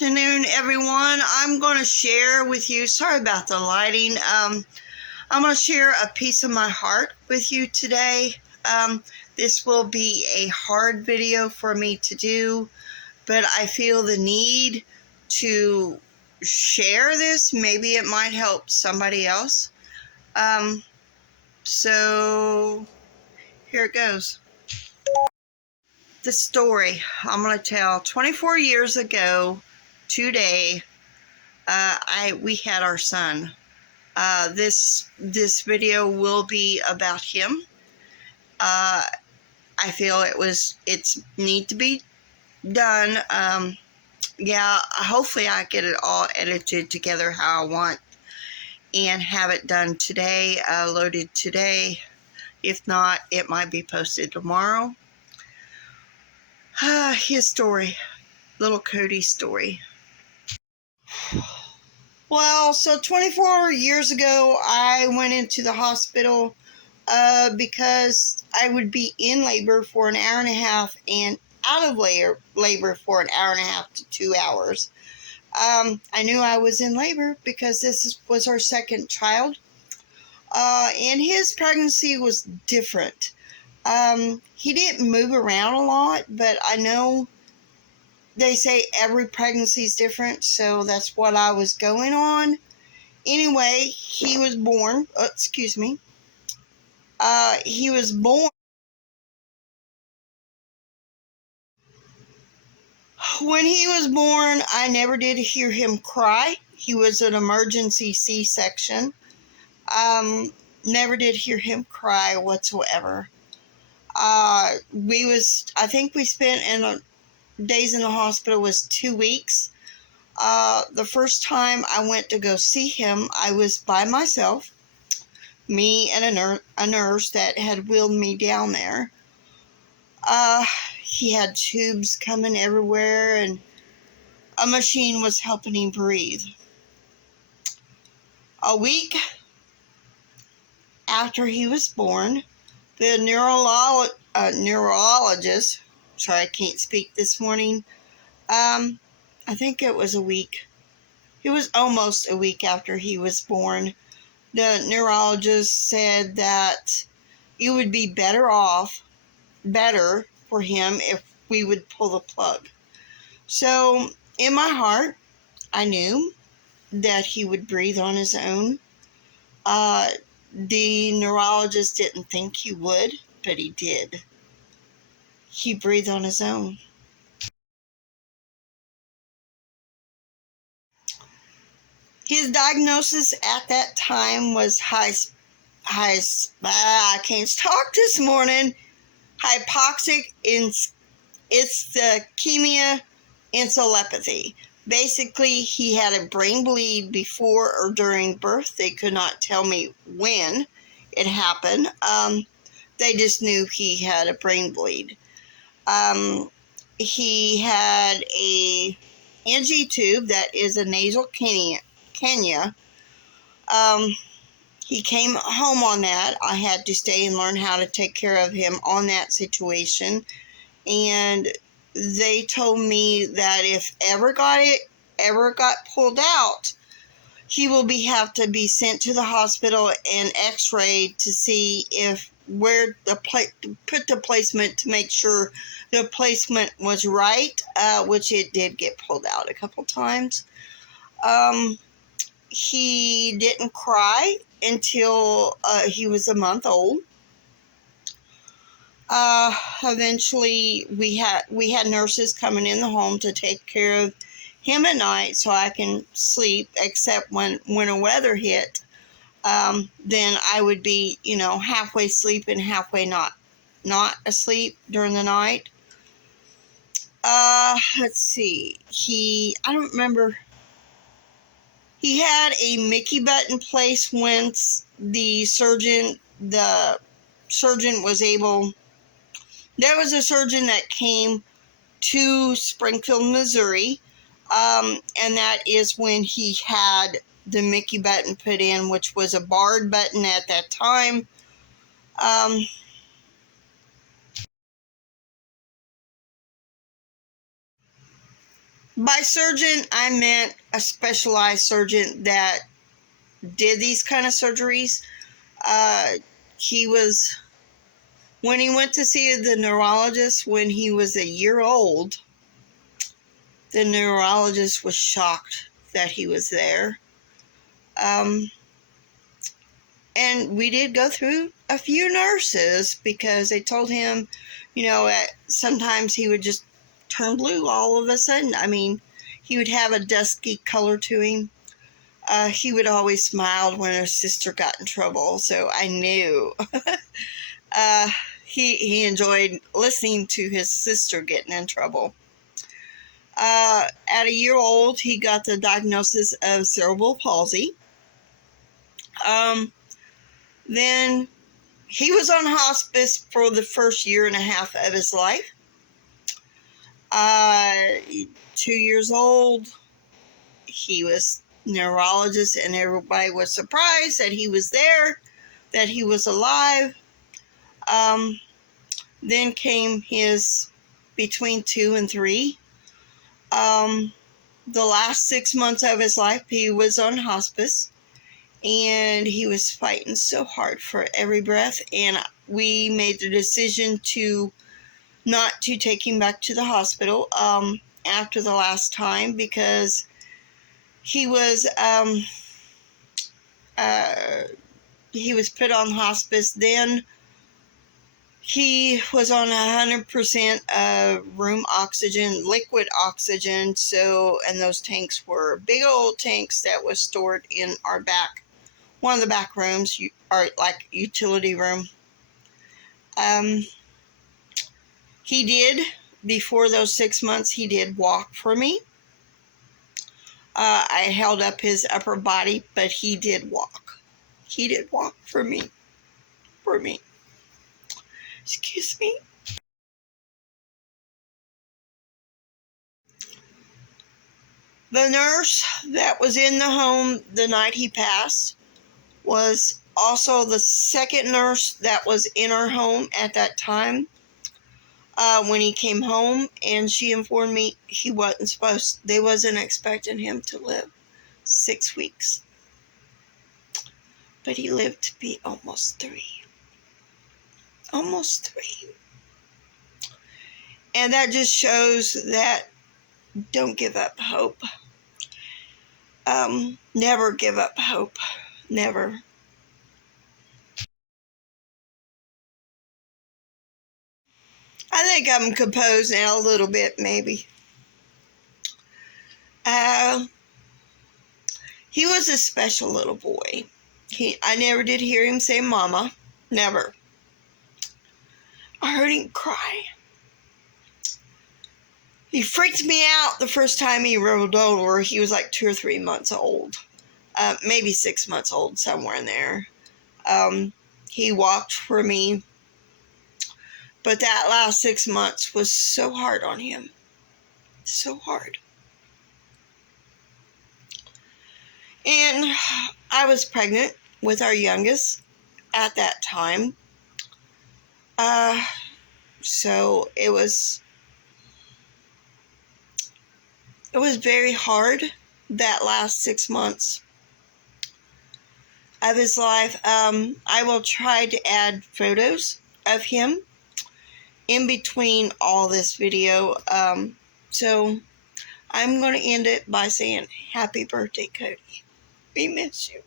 afternoon, everyone. I'm going to share with you, sorry about the lighting. I'm going to share a piece of my heart with you today. This will be a hard video for me to do, but I feel the need to share this. Maybe it might help somebody else. So here it goes. The story I'm going to tell. 24 years ago today, we had our son. This video will be about him. I feel it's need to be done. Yeah, hopefully I get it all edited together how I want and have it done today, loaded today. If not, it might be posted tomorrow. His story, little Cody's story. Well, so 24 years ago, I went into the hospital because I would be in labor for an hour and a half and out of labor for an hour and a half to 2 hours. I knew I was in labor because this was our second child, and his pregnancy was different. He didn't move around a lot, but I know they say every pregnancy is different, so that's what I was going on. Anyway, he was born. He was born. When he was born, I never did hear him cry. He was an emergency C-section. Never did hear him cry whatsoever. I think we spent days in the hospital was 2 weeks. The first time I went to go see him, I was by myself. Me and a nurse that had wheeled me down there. He had tubes coming everywhere, and a machine was helping him breathe. A week after he was born, the neurologist, sorry, I can't speak this morning. I think it was a week. It was almost a week after he was born. The neurologist said that it would be better for him if we would pull the plug. So in my heart, I knew that he would breathe on his own. The neurologist didn't think he would, but he did. He breathed on his own. His diagnosis at that time was I can't talk this morning. Hypoxic ischemia encephalopathy. Basically, he had a brain bleed before or during birth. They could not tell me when it happened. They just knew he had a brain bleed. He had a NG tube that is a nasal cania. He came home on that. I had to stay and learn how to take care of him on that situation. And they told me that if ever got pulled out, he will have to be sent to the hospital and x-rayed to see where put the placement to make sure the placement was right, which it did get pulled out a couple times. He didn't cry until he was a month old. Eventually we had nurses coming in the home to take care of him at night so I can sleep, except when a weather hit, then I would be, halfway sleeping, halfway not asleep during the night. Let's see. I don't remember. He had a Mickey button placed once the surgeon was able. There was a surgeon that came to Springfield, Missouri, and that is when he had the Mickey button put in, which was a barred button at that time. By surgeon, I meant a specialized surgeon that did these kind of surgeries. He was, when he went to see the neurologist when he was a year old, the neurologist was shocked that he was there. And we did go through a few nurses because they told him, sometimes he would just turn blue all of a sudden. I mean, he would have a dusky color to him. He would always smile when his sister got in trouble, so I knew he enjoyed listening to his sister getting in trouble. At a year old, he got the diagnosis of cerebral palsy. Then he was on hospice for the first year and a half of his life. 2 years old, he was neurologist, and everybody was surprised that he was there, that he was alive. Then came his between 2 and 3. The last 6 months of his life, he was on hospice, and he was fighting so hard for every breath. And we made the decision to not to take him back to the hospital after the last time, because he was put on hospice. Then he was on 100% room oxygen, liquid oxygen. So, and those tanks were big old tanks that was stored in our back, one of the back rooms, or like utility room. He did, before those 6 months, he did walk for me. I held up his upper body, but he did walk. He did walk for me. Excuse me. The nurse that was in the home the night he passed was also the second nurse that was in our home at that time when he came home, and she informed me they wasn't expecting him to live 6 weeks. But he lived to be almost 3. Almost 3. And that just shows that don't give up hope. Never give up hope. Never. I think I'm composed now a little bit, maybe. He was a special little boy. I never did hear him say mama. Never. I heard him cry. He freaked me out the first time he rolled over. He was like 2 or 3 months old. Maybe 6 months old, somewhere in there. He walked for me. But that last 6 months was so hard on him. So hard. And I was pregnant with our youngest at that time. So it was very hard, that last 6 months of his life. I will try to add photos of him in between all this video. So I'm going to end it by saying happy birthday, Cody. We miss you.